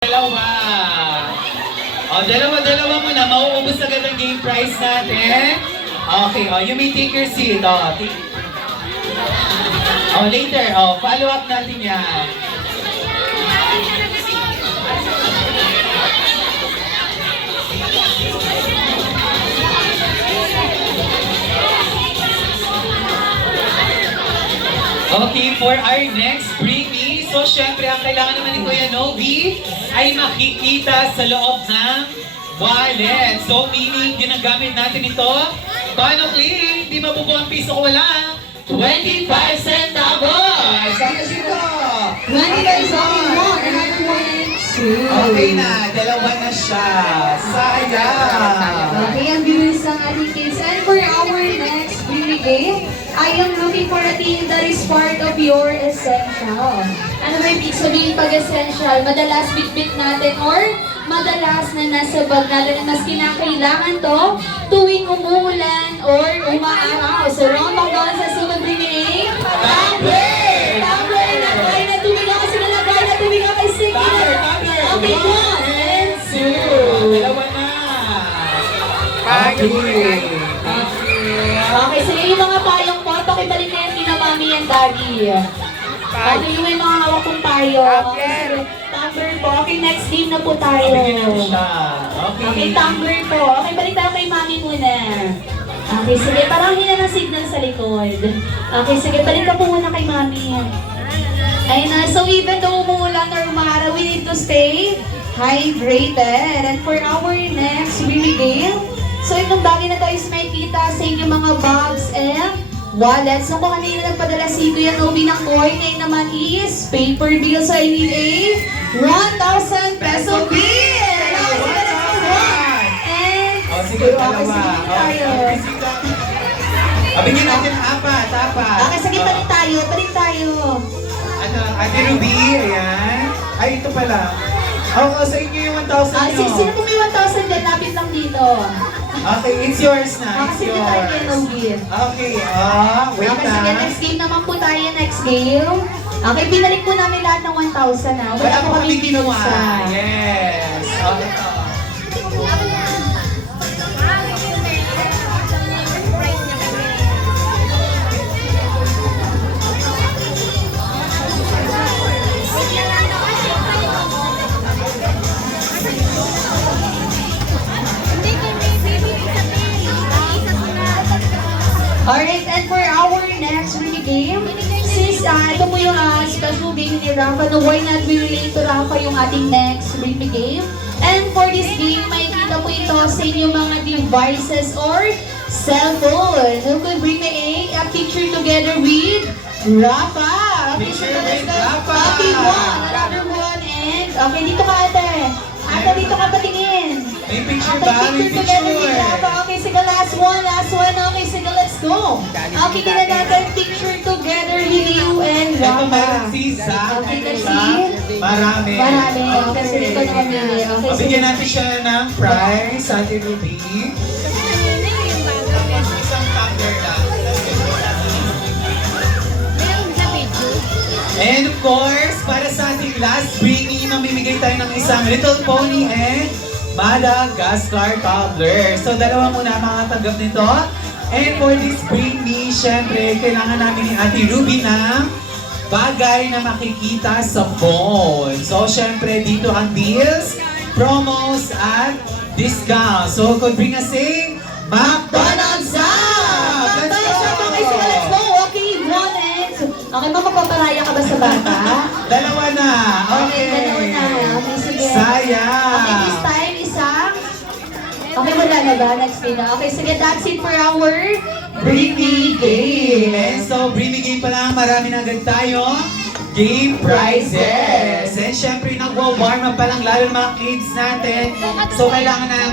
Dalawa. O, dalawa muna. Mauubos agad ang game prize natin. Okay, you may take your seat. Later. Follow up natin yan. Okay, for our next freebie, so syempre ang kailangan naman ni Kuya Novi ay makikita sa loob ng wallet. So meaning, ginagamit natin ito. Paano clearing? Di mabubuo ang piso ko wala. 25 centavos! Saan sino? 25 centavos! Another one, two. Okay na, dalawa na siya. Sayang! Okay, ang bilis ang ating kids. And for our next freebie game, I am looking for a team that is part of your essential. Ano ba ibig sabihin pag essential? Madalas bitbit natin or madalas na nasa bag natin mas kinakailangan to tuwing umuulan or umaaraw. So round of applause sa sunod rin ni Tumbler! Tumbler na kaya na tubig ako sila na kaya na tubig ako kay Sigler. Okay, one and two. Dalawa na. Okay. Okay, sige yung mga payong po, pakibalik na yan kina mami and daddy. Okay, yung may mga hawak kong payo. Okay, tumbler po. Okay, next game na po tayo. Okay, tumbler po. Okay, balik tayo kay mami muna. Okay, sige, parang hina ng signal sa likod. Okay, sige, balik ka po muna kay mami. Ayun na, so even though umuulan or umaraw, we need to stay hydrated. And for our next really game, so itong bagay na tayo is makikita sa inyong mga bags and wallets. So kung kanina nagpadala si Kuya Novi ng coin, ngayon naman is paper bill. So I need a 1,000 peso bill! And sige, dalawa. Bigyan natin apat. okay, sige, balik tayo. Ate Ruby, ayan. Ay, ito pala. Sa inyo yung 1,000 nyo. Sino po may 1,000 din? Lapit lang dito. Okay, it's yours na. It's Kasi tayo kay yours. Novi. Okay, wait Okay, sige, next game naman po tayo, next game. Okay, binalik po namin lahat ng 1,000 na. Wala po kami ginawa. isa. Yes. Okay. Alright, and for our next really game, since ito po yung special game ni Rafa, no, why not we relate to Rafa yung ating next really game? And for this game, makikita po ito sa inyong mga devices or cellphone. Who could bring me a picture together with Rafa? Okay, so Picture let's with go. Rafa. Okay, another one, and okay, dito ka ate. Ate, dito ka patingin. May picture Ate, ba? May picture together with picture. Rafa. Okay, sige, last one. Okay, sige, let's go. Okay, kina natin picture together with you and Ito Rafa. meron si Zach. Okay, Ito kasi siya. Marami. Okay, sige, ito na mamili. Okay, sige. Bigyan natin siya ng prize, Ate Ruby. Isang tumbler lang. And of course, para sa ating last bringing, mamimigay tayo ng isang Little Pony and Madagascar tumbler. So, dalawa muna makatanggap nito. And for this bring me, syempre, kailangan namin ni Ate Ruby ng bagay na makikita sa phone. So, syempre, dito ang deals, promos, at discounts. So, could bring us a McDonald's up! Let's Okay, sige, let's go! go. Okay, one and two. Okay, mapaparaya ka ba sa bata? Dalawa na! Okay, dalawa na. Okay, sige. Sayang! Okay, this time, isang. Okay, wala na ba? Next game na. Okay, sige, that's it for our Bring Game! And so, Bring Me Game pa lang, marami na agad tayo game prizes! And syempre, nagwa-warm up pa lang, lalo mga kids natin. So, kailangan namin